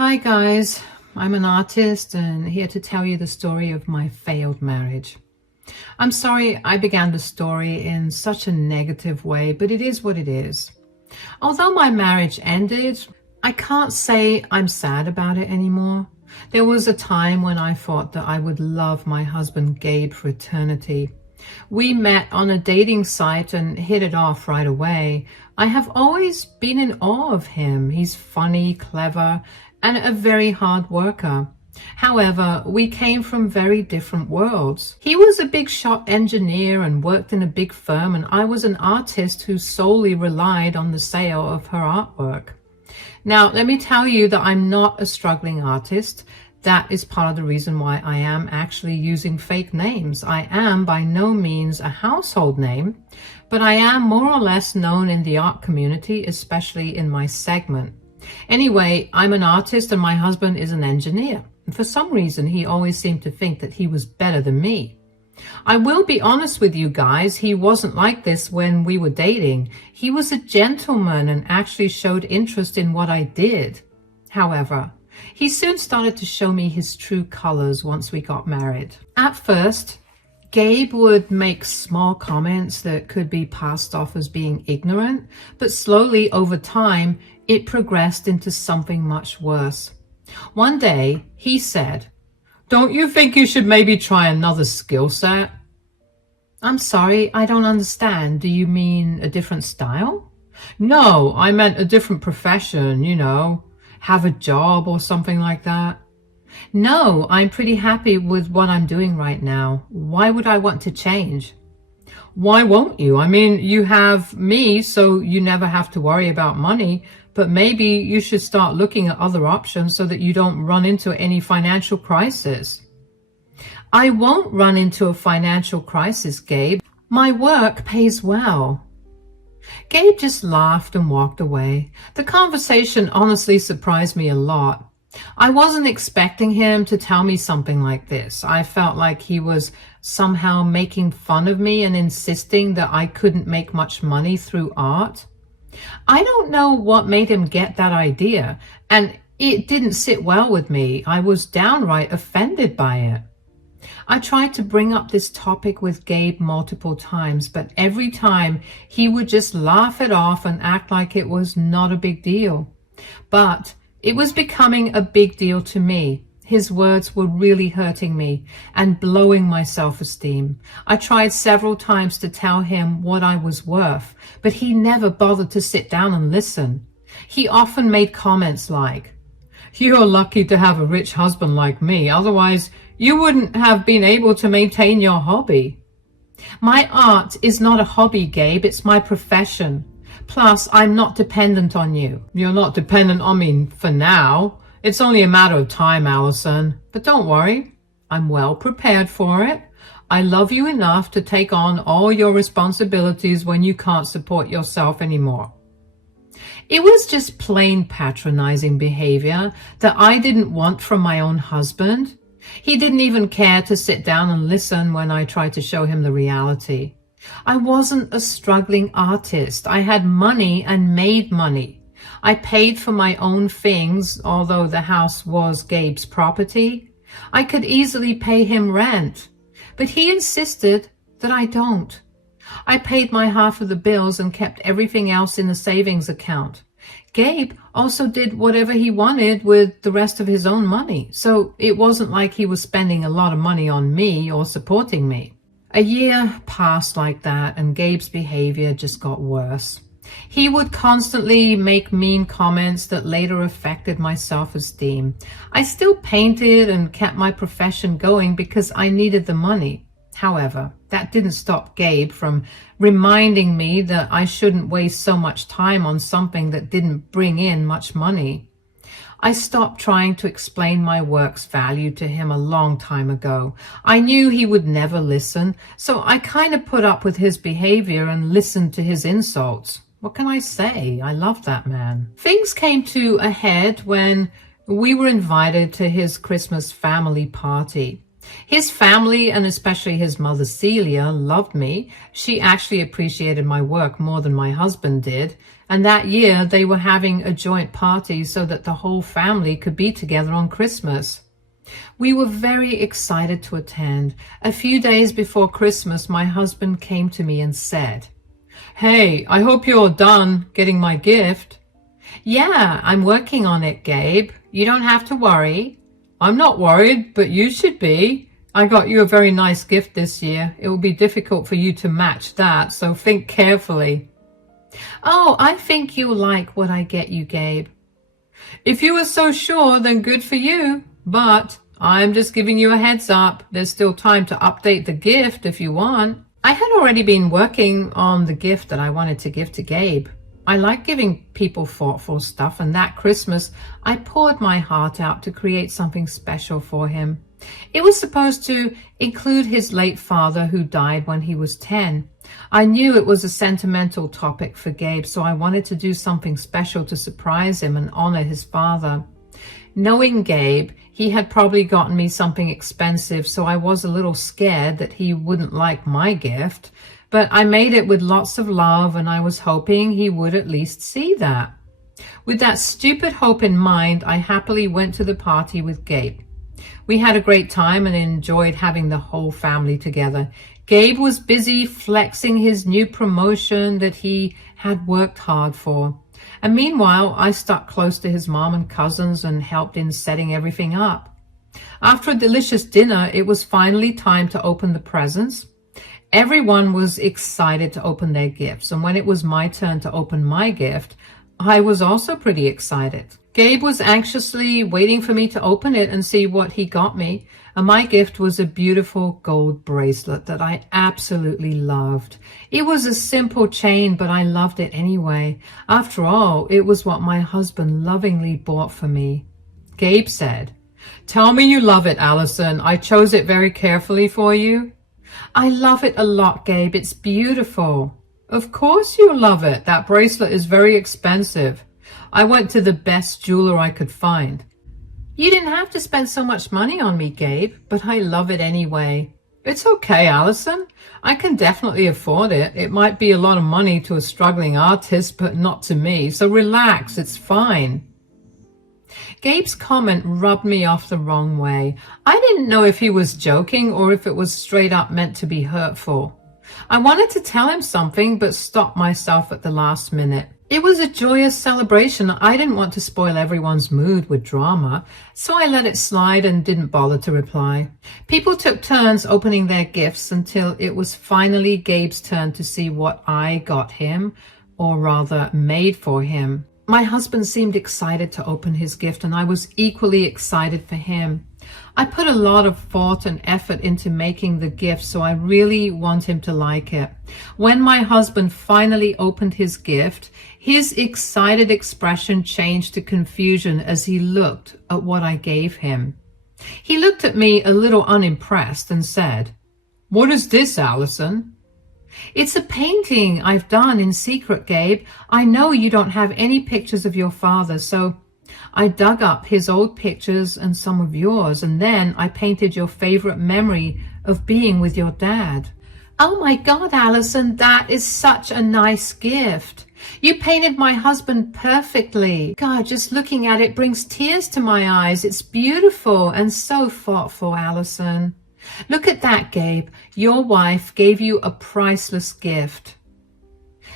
Hi guys, I'm an artist and here to tell you the story of my failed marriage. I'm sorry I began the story in such a negative way, but it is what it is. Although my marriage ended, I can't say I'm sad about it anymore. There was a time when I thought that I would love my husband Gabe for eternity. We met on a dating site and hit it off right away. I have always been in awe of him. He's funny, clever, and a very hard worker. However, we came from very different worlds. He was a big shot engineer and worked in a big firm, and I was an artist who solely relied on the sale of her artwork. Now, let me tell you that I'm not a struggling artist. That is part of the reason why I am actually using fake names. I am by no means a household name, but I am more or less known in the art community, especially in my segment. Anyway, I'm an artist and my husband is an engineer. And for some reason, he always seemed to think that he was better than me. I will be honest with you guys, he wasn't like this when we were dating. He was a gentleman and actually showed interest in what I did. However, he soon started to show me his true colors once we got married. At first, Gabe would make small comments that could be passed off as being ignorant, but slowly over time, it progressed into something much worse. One day, he said, "Don't you think you should maybe try another skill set?" I'm sorry, I don't understand. Do you mean a different style? No, I meant a different profession, have a job or something like that. No, I'm pretty happy with what I'm doing right now. Why would I want to change? Why won't you? I mean, you have me, so you never have to worry about money, but maybe you should start looking at other options so that you don't run into any financial crisis. I won't run into a financial crisis, Gabe. My work pays well. Gabe just laughed and walked away. The conversation honestly surprised me a lot. I wasn't expecting him to tell me something like this. I felt like he was somehow making fun of me and insisting that I couldn't make much money through art. I don't know what made him get that idea, and it didn't sit well with me. I was downright offended by it. I tried to bring up this topic with Gabe multiple times, but every time he would just laugh it off and act like it was not a big deal. But it was becoming a big deal to me. His words were really hurting me and blowing my self-esteem. I tried several times to tell him what I was worth, but he never bothered to sit down and listen. He often made comments like, "You're lucky to have a rich husband like me, otherwise you wouldn't have been able to maintain your hobby." My art is not a hobby, Gabe, it's my profession. Plus, I'm not dependent on you. You're not dependent on me for now. It's only a matter of time, Allison. But don't worry, I'm well prepared for it. I love you enough to take on all your responsibilities when you can't support yourself anymore. It was just plain patronizing behavior that I didn't want from my own husband. He didn't even care to sit down and listen when I tried to show him the reality. I wasn't a struggling artist. I had money and made money. I paid for my own things, although the house was Gabe's property. I could easily pay him rent, but he insisted that I don't. I paid my half of the bills and kept everything else in the savings account. Gabe also did whatever he wanted with the rest of his own money, so it wasn't like he was spending a lot of money on me or supporting me. A year passed like that, and Gabe's behavior just got worse. He would constantly make mean comments that later affected my self-esteem. I still painted and kept my profession going because I needed the money. However, that didn't stop Gabe from reminding me that I shouldn't waste so much time on something that didn't bring in much money. I stopped trying to explain my work's value to him a long time ago. I knew he would never listen, so I kind of put up with his behavior and listened to his insults. What can I say? I love that man. Things came to a head when we were invited to his Christmas family party. His family, and especially his mother Celia, loved me. She actually appreciated my work more than my husband did. And that year they were having a joint party so that the whole family could be together on Christmas. We were very excited to attend. A few days before Christmas, my husband came to me and said, "Hey, I hope you're done getting my gift." "Yeah, I'm working on it, Gabe. You don't have to worry." "I'm not worried, but you should be. I got you a very nice gift this year. It will be difficult for you to match that, so think carefully." "Oh, I think you'll like what I get you, Gabe." "If you are so sure, then good for you. But I'm just giving you a heads up. There's still time to update the gift if you want." I had already been working on the gift that I wanted to give to Gabe. I like giving people thoughtful stuff, and that Christmas I poured my heart out to create something special for him. It was supposed to include his late father who died when he was 10. I knew it was a sentimental topic for Gabe, so I wanted to do something special to surprise him and honor his father. Knowing Gabe, he had probably gotten me something expensive, so I was a little scared that he wouldn't like my gift. But I made it with lots of love, and I was hoping he would at least see that. With that stupid hope in mind, I happily went to the party with Gabe. We had a great time and enjoyed having the whole family together. Gabe was busy flexing his new promotion that he had worked hard for. And meanwhile, I stuck close to his mom and cousins and helped in setting everything up. After a delicious dinner, it was finally time to open the presents. Everyone was excited to open their gifts, and when it was my turn to open my gift, I was also pretty excited. Gabe was anxiously waiting for me to open it and see what he got me, and my gift was a beautiful gold bracelet that I absolutely loved. It was a simple chain, but I loved it anyway. After all, it was what my husband lovingly bought for me. Gabe said, "Tell me you love it, Allison. I chose it very carefully for you." "I love it a lot, Gabe. It's beautiful." "Of course you love it. That bracelet is very expensive. I went to the best jeweler I could find." "You didn't have to spend so much money on me, Gabe, but I love it anyway." "It's okay, Allison. I can definitely afford it. It might be a lot of money to a struggling artist, but not to me. So relax, it's fine." Gabe's comment rubbed me off the wrong way. I didn't know if he was joking or if it was straight up meant to be hurtful. I wanted to tell him something, but stopped myself at the last minute. It was a joyous celebration. I didn't want to spoil everyone's mood with drama, so I let it slide and didn't bother to reply. People took turns opening their gifts until it was finally Gabe's turn to see what I got him, or rather made for him. My husband seemed excited to open his gift, and I was equally excited for him. I put a lot of thought and effort into making the gift, so I really want him to like it. When my husband finally opened his gift, his excited expression changed to confusion as he looked at what I gave him. He looked at me a little unimpressed and said, "What is this, Allison?" "It's a painting I've done in secret, Gabe. I know you don't have any pictures of your father, so I dug up his old pictures and some of yours, and then I painted your favorite memory of being with your dad." "Oh my God, Allison, that is such a nice gift. You painted my husband perfectly. God, just looking at it brings tears to my eyes. It's beautiful and so thoughtful, Allison. Look at that, Gabe. Your wife gave you a priceless gift."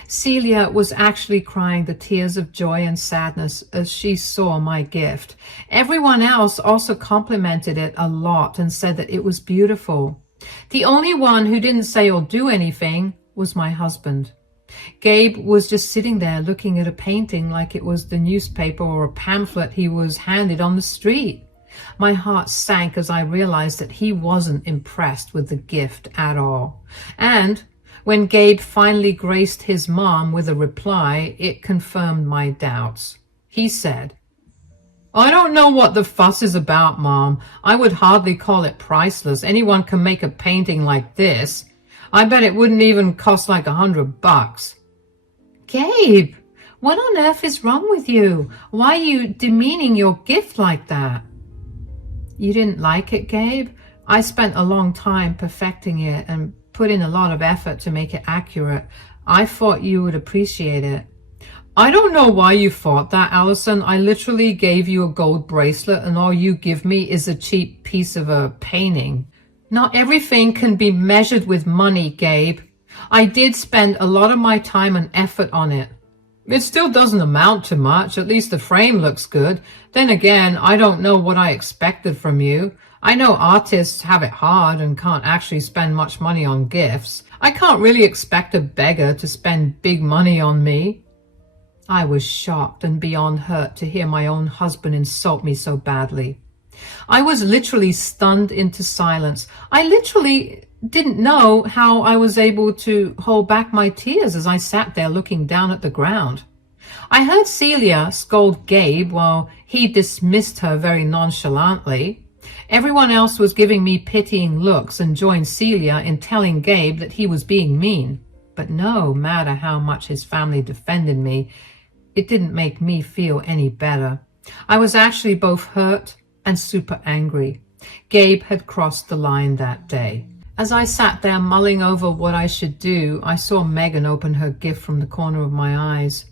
Celia was actually crying the tears of joy and sadness as she saw my gift. Everyone else also complimented it a lot and said that it was beautiful. The only one who didn't say or do anything was my husband. Gabe was just sitting there looking at a painting like it was the newspaper or a pamphlet he was handed on the street. My heart sank as I realized that he wasn't impressed with the gift at all. And when Gabe finally graced his mom with a reply, it confirmed my doubts. He said, "I don't know what the fuss is about, Mom. I would hardly call it priceless. Anyone can make a painting like this. I bet it wouldn't even cost like $100. "Gabe, what on earth is wrong with you? Why are you demeaning your gift like that?" "You didn't like it, Gabe? I spent a long time perfecting it and put in a lot of effort to make it accurate. I thought you would appreciate it. I don't know why you thought that, Allison. I literally gave you a gold bracelet and all you give me is a cheap piece of a painting. Not everything can be measured with money, Gabe. I did spend a lot of my time and effort on it. It still doesn't amount to much. At least the frame looks good. Then again, I don't know what I expected from you. I know artists have it hard and can't actually spend much money on gifts. I can't really expect a beggar to spend big money on me. I was shocked and beyond hurt to hear my own husband insult me so badly. I was literally stunned into silence. I literally didn't know how I was able to hold back my tears as I sat there looking down at the ground. I heard Celia scold Gabe while he dismissed her very nonchalantly. Everyone else was giving me pitying looks and joined Celia in telling Gabe that he was being mean. But no matter how much his family defended me, it didn't make me feel any better. I was actually both hurt and super angry. Gabe had crossed the line that day. As I sat there mulling over what I should do, I saw Megan open her gift from the corner of my eyes.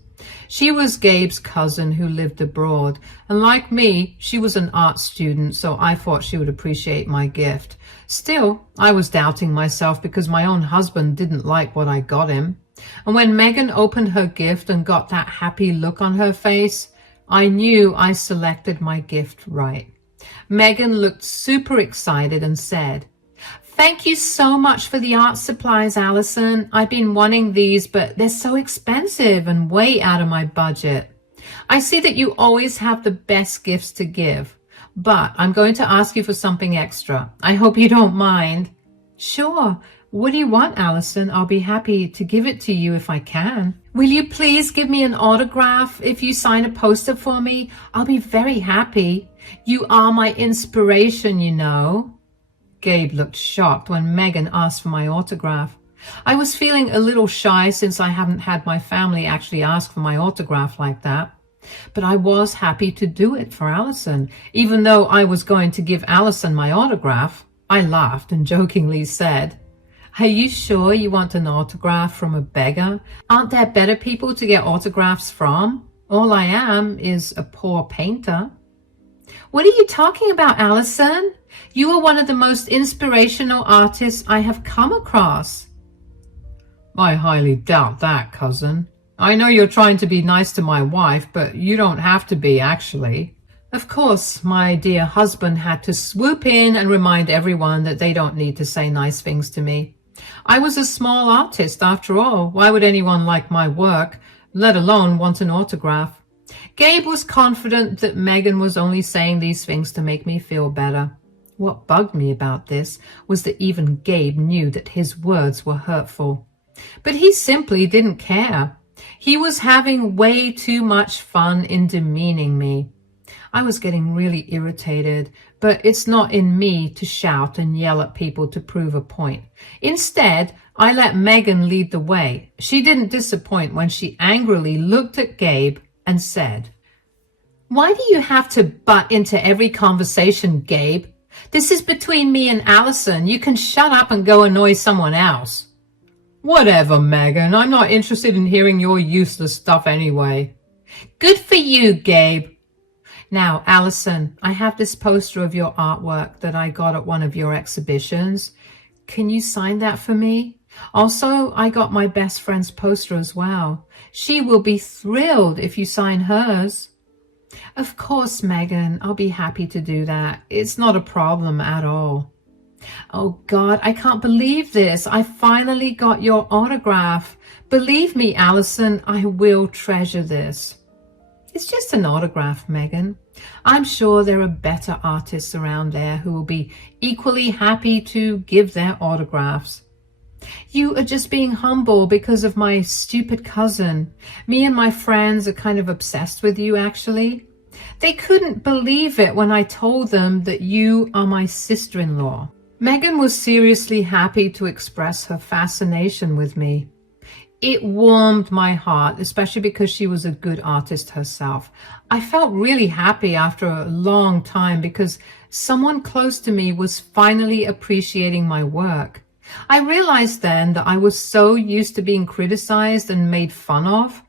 She was Gabe's cousin who lived abroad, and like me, she was an art student, so I thought she would appreciate my gift. Still, I was doubting myself because my own husband didn't like what I got him. And when Megan opened her gift and got that happy look on her face, I knew I selected my gift right. Megan looked super excited and said, "Thank you so much for the art supplies, Allison. I've been wanting these, but they're so expensive and way out of my budget. I see that you always have the best gifts to give, but I'm going to ask you for something extra. I hope you don't mind." "Sure. What do you want, Allison? I'll be happy to give it to you if I can." "Will you please give me an autograph if you sign a poster for me? I'll be very happy. You are my inspiration, you know." Gabe looked shocked when Megan asked for my autograph. I was feeling a little shy since I haven't had my family actually ask for my autograph like that. But I was happy to do it for Allison. Even though I was going to give Allison my autograph, I laughed and jokingly said, "Are you sure you want an autograph from a beggar? Aren't there better people to get autographs from? All I am is a poor painter." "What are you talking about, Allison? You are one of the most inspirational artists I have come across." "I highly doubt that, cousin. I know you're trying to be nice to my wife, but you don't have to be, actually." Of course, my dear husband had to swoop in and remind everyone that they don't need to say nice things to me. I was a small artist, after all. Why would anyone like my work, let alone want an autograph? Gabe was confident that Megan was only saying these things to make me feel better. What bugged me about this was that even Gabe knew that his words were hurtful. But he simply didn't care. He was having way too much fun in demeaning me. I was getting really irritated, but it's not in me to shout and yell at people to prove a point. Instead, I let Megan lead the way. She didn't disappoint when she angrily looked at Gabe and said, "Why do you have to butt into every conversation, Gabe? This is between me and Allison. You can shut up and go annoy someone else." "Whatever, Megan. I'm not interested in hearing your useless stuff anyway." "Good for you, Gabe. Now, Allison, I have this poster of your artwork that I got at one of your exhibitions. Can you sign that for me? Also, I got my best friend's poster as well. She will be thrilled if you sign hers." "Of course, Megan. I'll be happy to do that. It's not a problem at all." "Oh, God, I can't believe this. I finally got your autograph. Believe me, Allison, I will treasure this." "It's just an autograph, Megan. I'm sure there are better artists around there who will be equally happy to give their autographs." "You are just being humble because of my stupid cousin. Me and my friends are kind of obsessed with you, actually. They couldn't believe it when I told them that you are my sister-in-law." Megan was seriously happy to express her fascination with me. It warmed my heart, especially because she was a good artist herself. I felt really happy after a long time because someone close to me was finally appreciating my work. I realized then that I was so used to being criticized and made fun of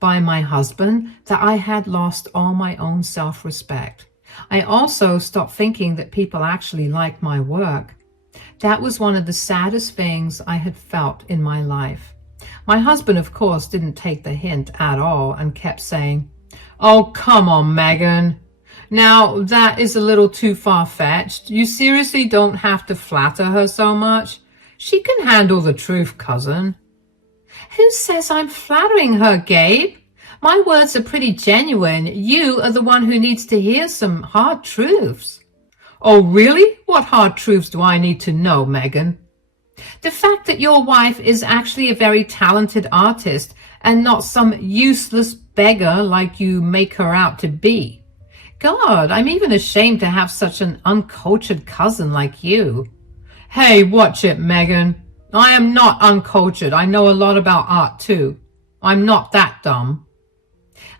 by my husband that I had lost all my own self-respect. I also stopped thinking that people actually liked my work. That was one of the saddest things I had felt in my life. My husband, of course, didn't take the hint at all and kept saying, "Oh, come on, Megan. Now, that is a little too far-fetched. You seriously don't have to flatter her so much. She can handle the truth, cousin." Who says I'm flattering her, Gabe? My words are pretty genuine. You are the one who needs to hear some hard truths. Oh, really? What hard truths do I need to know, Megan? The fact that your wife is actually a very talented artist and not some useless beggar like you make her out to be. God, I'm even ashamed to have such an uncultured cousin like you. Hey, watch it, Megan. I am not uncultured. I know a lot about art too. I'm not that dumb.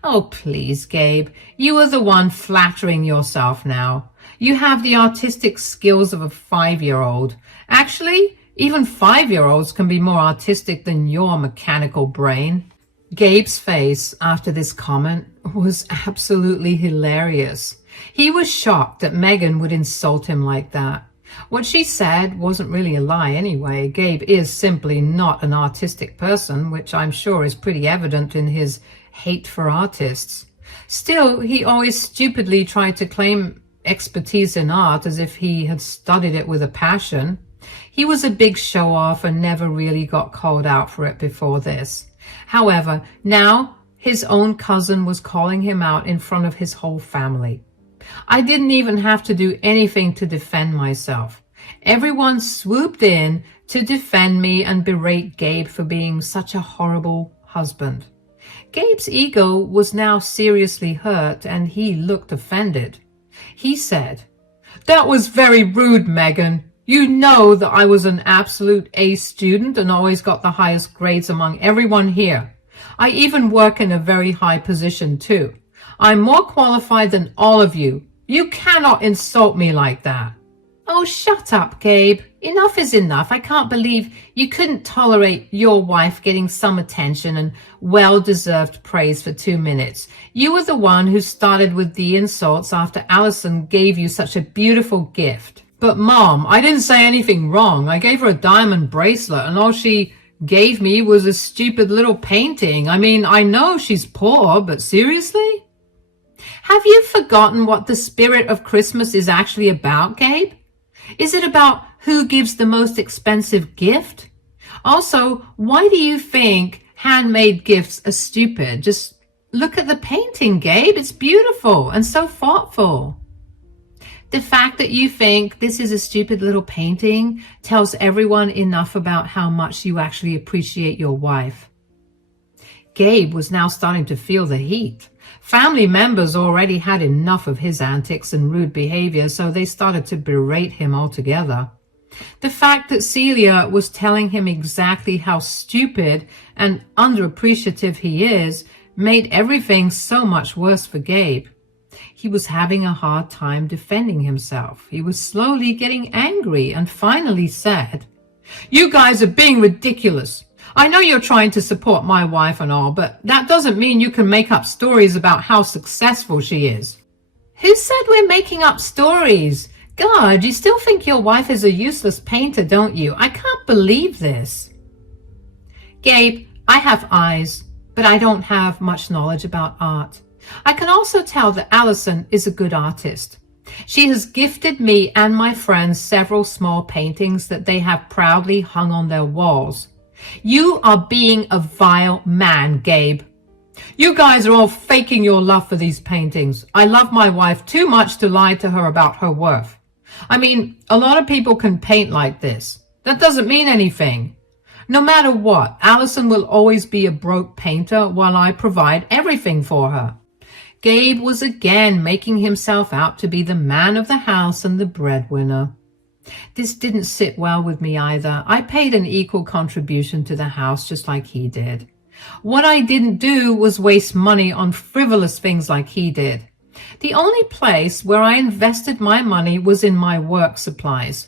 Oh, please, Gabe. You are the one flattering yourself now. You have the artistic skills of a 5-year-old. Actually, even 5-year-olds can be more artistic than your mechanical brain. Gabe's face after this comment was absolutely hilarious. He was shocked that Megan would insult him like that. What she said wasn't really a lie anyway. Gabe is simply not an artistic person, which I'm sure is pretty evident in his hate for artists. Still, he always stupidly tried to claim expertise in art as if he had studied it with a passion. He was a big show-off and never really got called out for it before this. However, now his own cousin was calling him out in front of his whole family. I didn't even have to do anything to defend myself. Everyone swooped in to defend me and berate Gabe for being such a horrible husband. Gabe's ego was now seriously hurt and he looked offended. He said, "That was very rude, Megan. You know that I was an absolute A student and always got the highest grades among everyone here. I even work in a very high position too. I'm more qualified than all of you. You cannot insult me like that." Oh, shut up, Gabe. Enough is enough. I can't believe you couldn't tolerate your wife getting some attention and well-deserved praise for 2 minutes. You were the one who started with the insults after Allison gave you such a beautiful gift. But Mom, I didn't say anything wrong. I gave her a diamond bracelet and all she gave me was a stupid little painting. I mean, I know she's poor, but seriously? Have you forgotten what the spirit of Christmas is actually about, Gabe? Is it about who gives the most expensive gift? Also, why do you think handmade gifts are stupid? Just look at the painting, Gabe. It's beautiful and so thoughtful. The fact that you think this is a stupid little painting tells everyone enough about how much you actually appreciate your wife. Gabe was now starting to feel the heat. Family members already had enough of his antics and rude behavior, so they started to berate him altogether. The fact that Celia was telling him exactly how stupid and underappreciative he is made everything so much worse for Gabe. He was having a hard time defending himself. He was slowly getting angry and finally said, "You guys are being ridiculous. I know you're trying to support my wife and all, but that doesn't mean you can make up stories about how successful she is." Who said we're making up stories? God, you still think your wife is a useless painter, don't you? I can't believe this. Gabe, I have eyes, but I don't have much knowledge about art. I can also tell that Allison is a good artist. She has gifted me and my friends several small paintings that they have proudly hung on their walls. You are being a vile man, Gabe. You guys are all faking your love for these paintings. I love my wife too much to lie to her about her worth. I mean, a lot of people can paint like this. That doesn't mean anything. No matter what, Allison will always be a broke painter while I provide everything for her. Gabe was again making himself out to be the man of the house and the breadwinner. This didn't sit well with me either. I paid an equal contribution to the house just like he did. What I didn't do was waste money on frivolous things like he did. The only place where I invested my money was in my work supplies.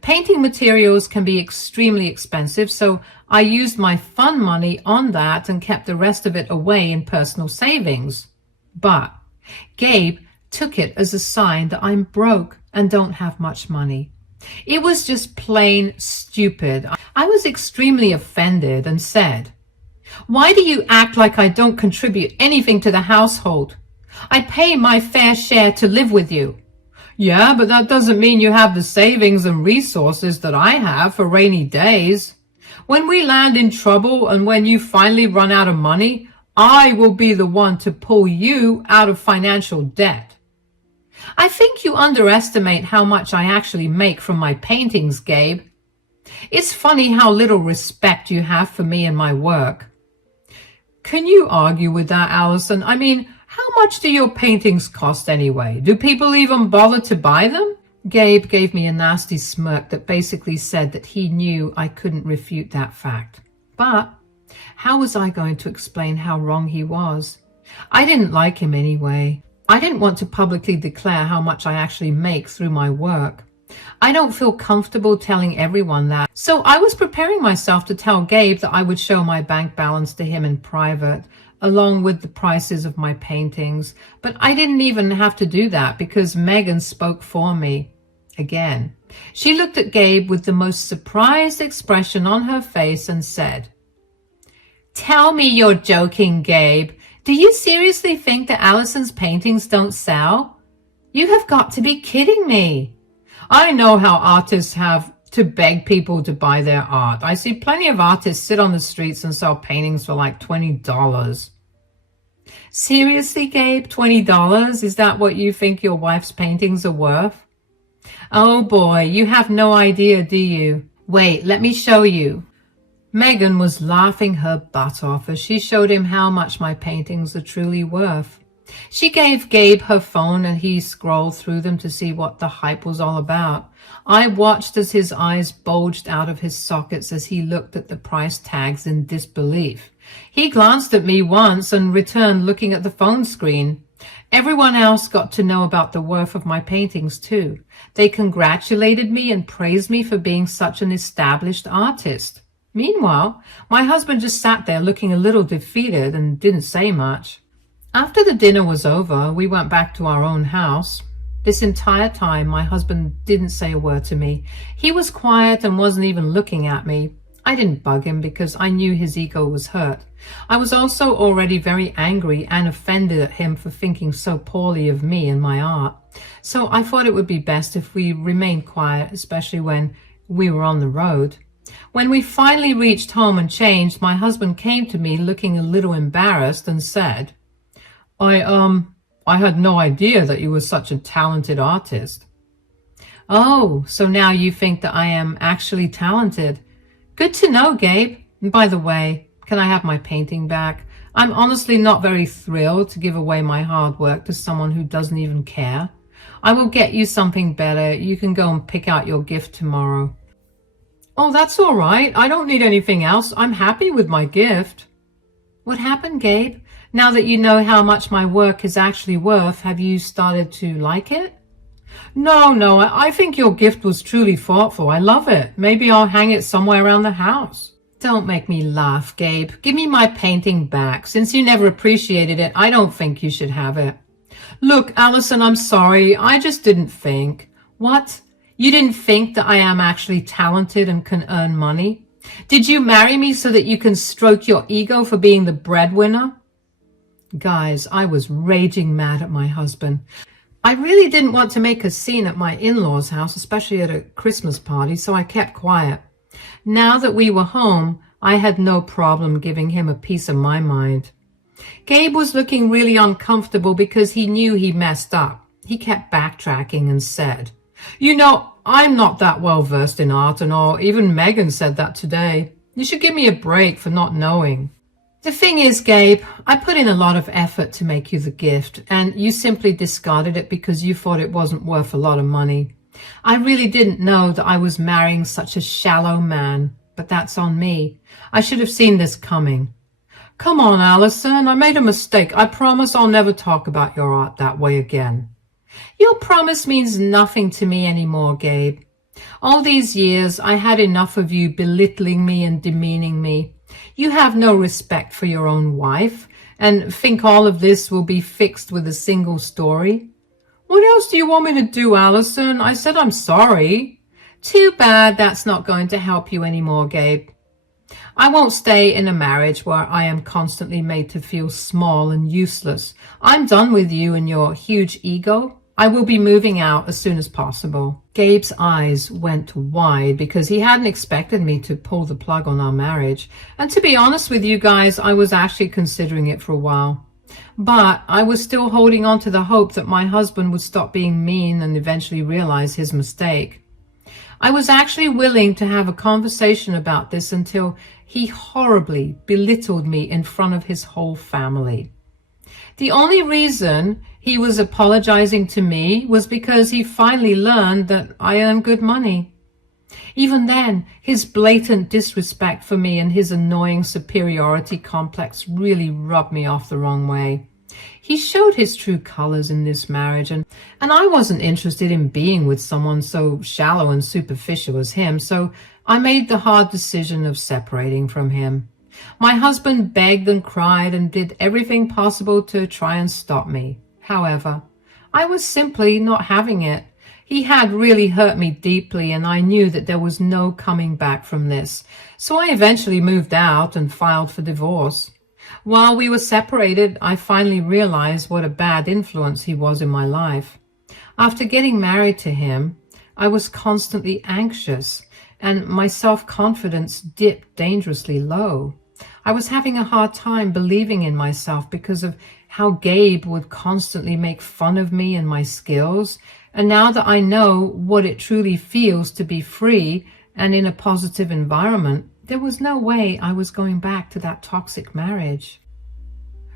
Painting materials can be extremely expensive, so I used my fun money on that and kept the rest of it away in personal savings. But Gabe took it as a sign that I'm broke and don't have much money. It was just plain stupid. I was extremely offended and said, "Why do you act like I don't contribute anything to the household? I pay my fair share to live with you." "Yeah, but that doesn't mean you have the savings and resources that I have for rainy days. When we land in trouble and when you finally run out of money, I will be the one to pull you out of financial debt." I think you underestimate how much I actually make from my paintings, Gabe. It's funny how little respect you have for me and my work. Can you argue with that, Allison? I mean, how much do your paintings cost anyway? Do people even bother to buy them? Gabe gave me a nasty smirk that basically said that he knew I couldn't refute that fact. But how was I going to explain how wrong he was? I didn't like him anyway. I didn't want to publicly declare how much I actually make through my work. I don't feel comfortable telling everyone that. So I was preparing myself to tell Gabe that I would show my bank balance to him in private, along with the prices of my paintings. But I didn't even have to do that because Megan spoke for me. Again, she looked at Gabe with the most surprised expression on her face and said, "Tell me you're joking, Gabe. Do you seriously think that Allison's paintings don't sell? You have got to be kidding me. I know how artists have to beg people to buy their art. I see plenty of artists sit on the streets and sell paintings for like $20. Seriously, Gabe, $20? Is that what you think your wife's paintings are worth? Oh boy, you have no idea, do you? Wait, let me show you." Megan was laughing her butt off as she showed him how much my paintings are truly worth. She gave Gabe her phone and he scrolled through them to see what the hype was all about. I watched as his eyes bulged out of his sockets as he looked at the price tags in disbelief. He glanced at me once and returned looking at the phone screen. Everyone else got to know about the worth of my paintings too. They congratulated me and praised me for being such an established artist. Meanwhile, my husband just sat there looking a little defeated and didn't say much. After the dinner was over, we went back to our own house. This entire time, my husband didn't say a word to me. He was quiet and wasn't even looking at me. I didn't bug him because I knew his ego was hurt. I was also already very angry and offended at him for thinking so poorly of me and my art. So I thought it would be best if we remained quiet, especially when we were on the road. When we finally reached home and changed, my husband came to me looking a little embarrassed and said, I had no idea that you were such a talented artist." "Oh, so now you think that I am actually talented. Good to know, Gabe. And by the way, can I have my painting back? I'm honestly not very thrilled to give away my hard work to someone who doesn't even care. I will get you something better. You can go and pick out your gift tomorrow." "Oh, that's all right. I don't need anything else. I'm happy with my gift." "What happened, Gabe? Now that you know how much my work is actually worth, have you started to like it?" No, I think your gift was truly thoughtful. I love it. Maybe I'll hang it somewhere around the house." "Don't make me laugh, Gabe. Give me my painting back. Since you never appreciated it, I don't think you should have it." "Look, Allison, I'm sorry. I just didn't think." "What? You didn't think that I am actually talented and can earn money? Did you marry me so that you can stroke your ego for being the breadwinner?" Guys, I was raging mad at my husband. I really didn't want to make a scene at my in-laws' house, especially at a Christmas party, so I kept quiet. Now that we were home, I had no problem giving him a piece of my mind. Gabe was looking really uncomfortable because he knew he messed up. He kept backtracking and said, I'm not that well versed in art and all. Even Megan said that today. You should give me a break for not knowing." "The thing is, Gabe, I put in a lot of effort to make you the gift, and you simply discarded it because you thought it wasn't worth a lot of money. I really didn't know that I was marrying such a shallow man, but that's on me. I should have seen this coming. Come on, Allison, I made a mistake. I promise I'll never talk about your art that way again. Your promise means nothing to me anymore, Gabe. All these years, I had enough of you belittling me and demeaning me. You have no respect for your own wife and think all of this will be fixed with a single story. What else do you want me to do, Allison? I said I'm sorry. Too bad that's not going to help you anymore, Gabe. I won't stay in a marriage where I am constantly made to feel small and useless. I'm done with you and your huge ego. I will be moving out as soon as possible. Gabe's eyes went wide because he hadn't expected me to pull the plug on our marriage. And to be honest with you guys, I was actually considering it for a while. But I was still holding on to the hope that my husband would stop being mean and eventually realize his mistake. I was actually willing to have a conversation about this until he horribly belittled me in front of his whole family. The only reason he was apologizing to me was because he finally learned that I earn good money. Even then, his blatant disrespect for me and his annoying superiority complex really rubbed me off the wrong way. He showed his true colors in this marriage, and I wasn't interested in being with someone so shallow and superficial as him, so I made the hard decision of separating from him. My husband begged and cried and did everything possible to try and stop me. However, I was simply not having it. He had really hurt me deeply, and I knew that there was no coming back from this. So I eventually moved out and filed for divorce. While we were separated, I finally realized what a bad influence he was in my life. After getting married to him, I was constantly anxious, and my self-confidence dipped dangerously low. I was having a hard time believing in myself because of how Gabe would constantly make fun of me and my skills. And now that I know what it truly feels to be free and in a positive environment, there was no way I was going back to that toxic marriage.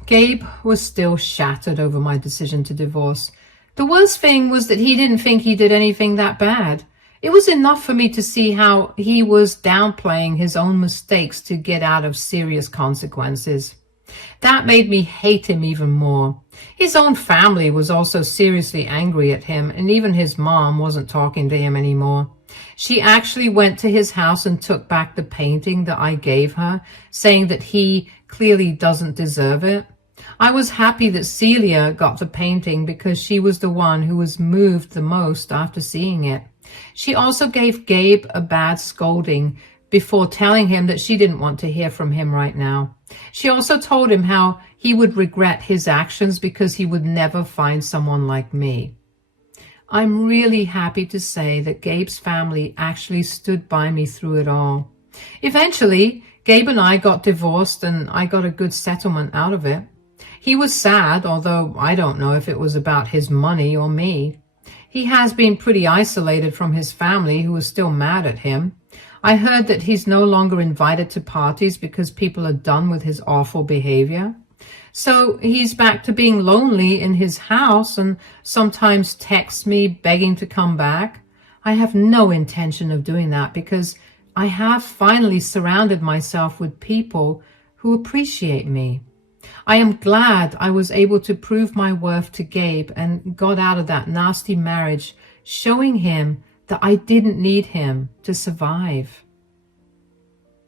Gabe was still shattered over my decision to divorce. The worst thing was that he didn't think he did anything that bad. It was enough for me to see how he was downplaying his own mistakes to get out of serious consequences. That made me hate him even more. His own family was also seriously angry at him, and even his mom wasn't talking to him anymore. She actually went to his house and took back the painting that I gave her, saying that he clearly doesn't deserve it. I was happy that Celia got the painting because she was the one who was moved the most after seeing it. She also gave Gabe a bad scolding before telling him that she didn't want to hear from him right now. She also told him how he would regret his actions because he would never find someone like me. I'm really happy to say that Gabe's family actually stood by me through it all. Eventually, Gabe and I got divorced, and I got a good settlement out of it. He was sad, although I don't know if it was about his money or me. He has been pretty isolated from his family, who is still mad at him. I heard that he's no longer invited to parties because people are done with his awful behavior. So he's back to being lonely in his house and sometimes texts me begging to come back. I have no intention of doing that because I have finally surrounded myself with people who appreciate me. I am glad I was able to prove my worth to Gabe and got out of that nasty marriage, showing him that I didn't need him to survive.